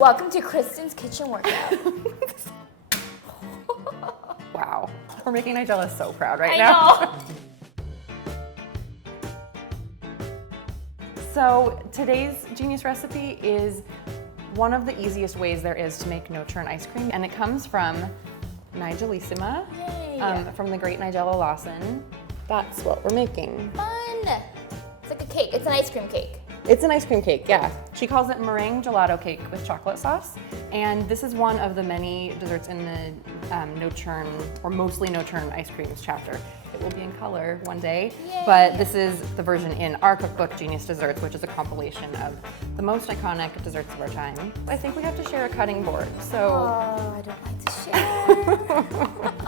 Welcome to Kristen's kitchen workout. Wow, we're making Nigella so proud right I now. know. So today's genius recipe is one of the easiest ways there is to make no-churn ice cream, and it comes from Nigellissima, from the great Nigella Lawson. That's what we're making. Fun. It's like a cake. It's an ice cream cake. It's an ice cream cake, yeah. She calls it meringue gelato cake with chocolate sauce. And this is one of the many desserts in the no-churn, or mostly no-churn ice creams chapter. It will be in color one day, Yay. but this is the version in our cookbook, Genius Desserts, which is a compilation of the most iconic desserts of our time. I think we have to share a cutting board, so. Oh, I don't like to share.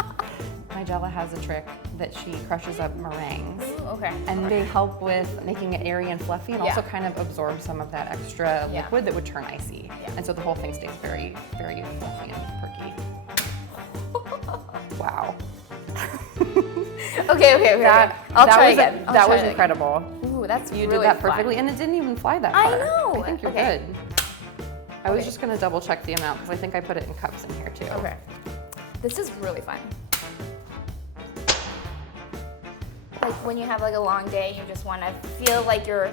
Nigella has a trick that she crushes up meringues. Ooh, okay. And they help with making it airy and fluffy, and also kind of absorb some of that extra liquid that would turn icy. Yeah. And so the whole thing stays very, very fluffy and perky. Wow. Okay. I'll try again. That was incredible. Ooh, that's You really did that fun. perfectly, and it didn't even fly that I far. know. I think you're good. I was just gonna double check the amount because I think I put it in cups in here too. Okay. This is really fun. Like when you have like a long day, you just want to feel like you're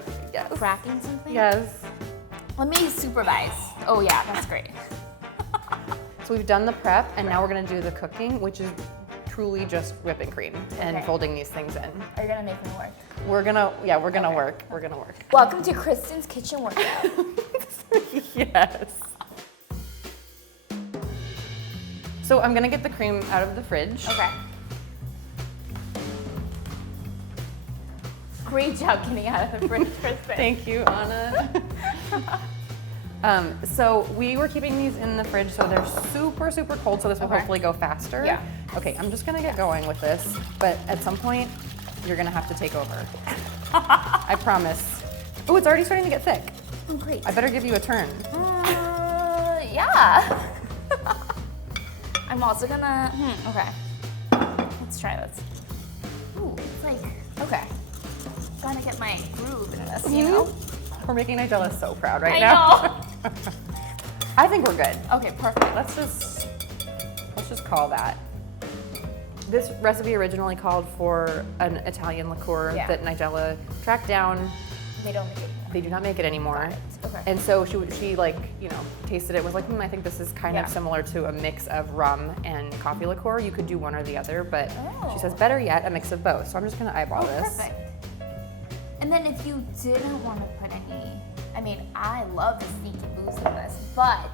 cracking something. Yes. Let me supervise. Oh yeah, that's great. So we've done the prep, and now we're gonna do the cooking, which is truly just whipping cream and folding these things in. Are you gonna make me work? We're gonna work. We're gonna work. Welcome to Kristen's kitchen workout. Yes. So I'm gonna get the cream out of the fridge. Okay. Great job getting out of the fridge, Kristen. Thank you, Anna. So we were keeping these in the fridge, so they're super, super cold, so this will hopefully go faster. Yeah. Okay, I'm just gonna get going with this, but at some point, you're gonna have to take over. I promise. Oh, it's already starting to get thick. Oh, great. I better give you a turn. Yeah. I'm also gonna, okay. Let's try this. Ooh, it's like, okay. Trying to get my groove in this, you know? We're making Nigella so proud right I now. know. I think we're good. Okay, perfect. Let's just call that. This recipe originally called for an Italian liqueur that Nigella tracked down. They don't make it anymore. They do not make it anymore. Okay. And so she like, you know, tasted it, was like, I think this is kind of similar to a mix of rum and coffee liqueur. You could do one or the other, but she says better yet, a mix of both. So I'm just gonna eyeball this. Perfect. And then if you didn't want to put any, I mean, I love the sneaky booze in this, but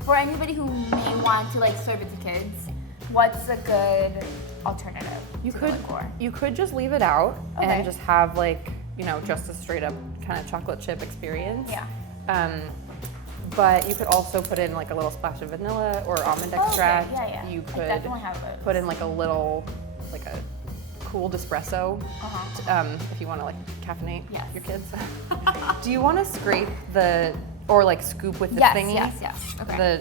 for anybody who may want to like serve it to kids, what's a good alternative to the liqueur? You could just leave it out and just have like, you know, just a straight up kind of chocolate chip experience. Yeah. But you could also put in like a little splash of vanilla or almond extract. Okay. Yeah. You I could definitely have those. put in like a little, like a cool espresso, if you want to like caffeinate your kids. Do you want to scrape or like scoop with the thingy? Yes. Okay.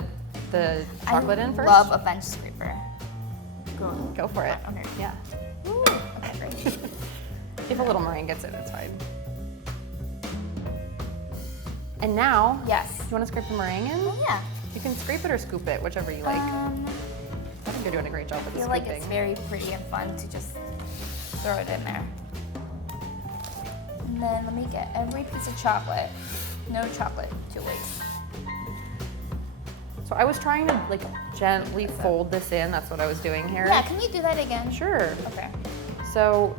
The chocolate in first? I love a bench scraper. Go for it. Okay. Yeah. Ooh, okay, great. If a little meringue gets in, it's fine. And now, do you want to scrape the meringue in? Oh, yeah. You can scrape it or scoop it, whichever you like. I think you're doing a great job with the I scooping. feel like it's very pretty and fun to just throw it in there. And then let me get every piece of chocolate. No chocolate to waste. So I was trying to like gently fold this in. That's what I was doing here. Yeah, can you do that again? Sure. Okay. So,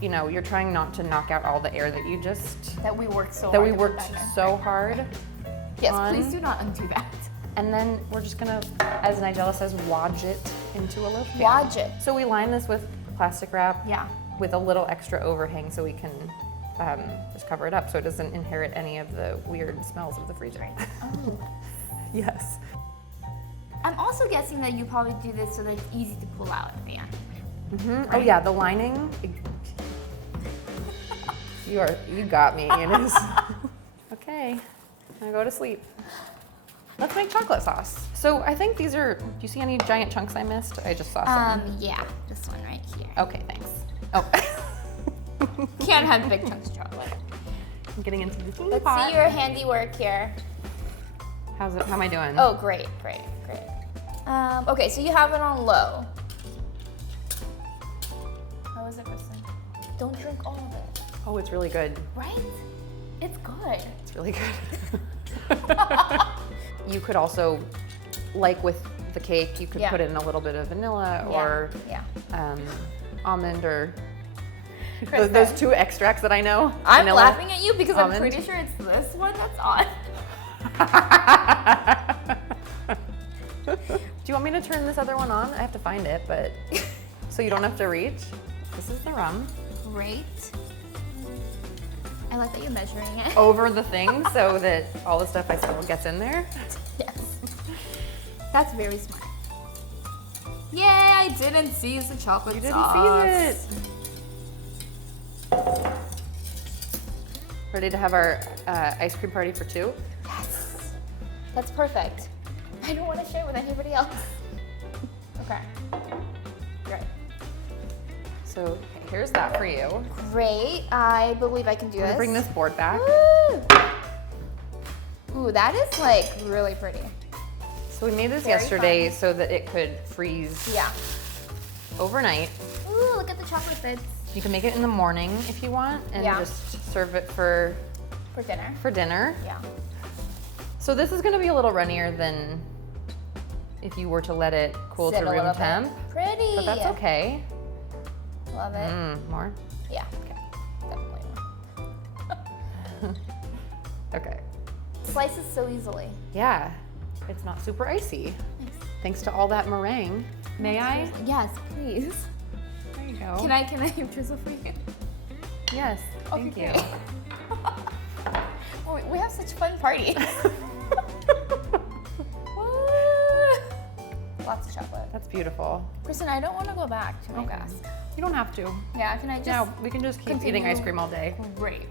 you know, you're trying not to knock out all the air that you just That we worked so that hard. we to worked put that in. so hard. Yes, on. please do not undo that. And then we're just gonna, as Nigella says, wodge it into a loaf pan. Wodge it. So we line this with plastic wrap. Yeah. With a little extra overhang so we can just cover it up so it doesn't inherit any of the weird smells of the freezer. Oh. Yes. I'm also guessing that you probably do this so that it's easy to pull out at the end. Right? Oh yeah, the lining. You got me, Eunice. Okay, I'm gonna go to sleep. Let's make chocolate sauce. So I think these are, do you see any giant chunks I missed? I just saw some. Yeah, this one right here. Okay, thanks. Oh. Can't have big chunks of chocolate. I'm getting into the teeny Let's pot. see your handiwork here. How am I doing? Oh, great. Okay, so you have it on low. How is it, Kristen? Don't drink all of it. Oh, it's really good. Right? It's good. It's really good. You could also, like with the cake, you could put in a little bit of vanilla or almond or those two extracts that I know. I'm vanilla, laughing at you because almond. I'm pretty sure it's this one that's on. Do you want me to turn this other one on? I have to find it, but so you don't have to reach. This is the rum. Great. I like that you're measuring it. Over the thing so that all the stuff I spill gets in there. Yes. That's very smart. Yay, I didn't seize the chocolate sauce. You didn't seize it. Ready to have our ice cream party for two? Yes. That's perfect. I don't want to share with anybody else. Okay. Great. So here's that for you. Great. I believe I can do this. Bring this board back. Ooh, that is like really pretty. So we made this Very yesterday fun. so that it could freeze overnight. Ooh, look at the chocolate bits. You can make it in the morning if you want and just serve it for dinner. For dinner. Yeah. So this is going to be a little runnier than if you were to let it cool Sit to a room little temp. bit. Pretty. But that's okay. Love it. More? Yeah. Okay. Definitely more. Okay. Slices so easily. Yeah. It's not super icy. Nice. Thanks to all that meringue. May I? Yes, please. There you go. Can I drizzle for you? Yes. Thank you. Oh, we have such fun parties. Lots of chocolate. That's beautiful. Kristen, I don't want to go back to my desk. You don't have to. Yeah, can I just? Yeah, we can just keep eating ice cream all day. Great.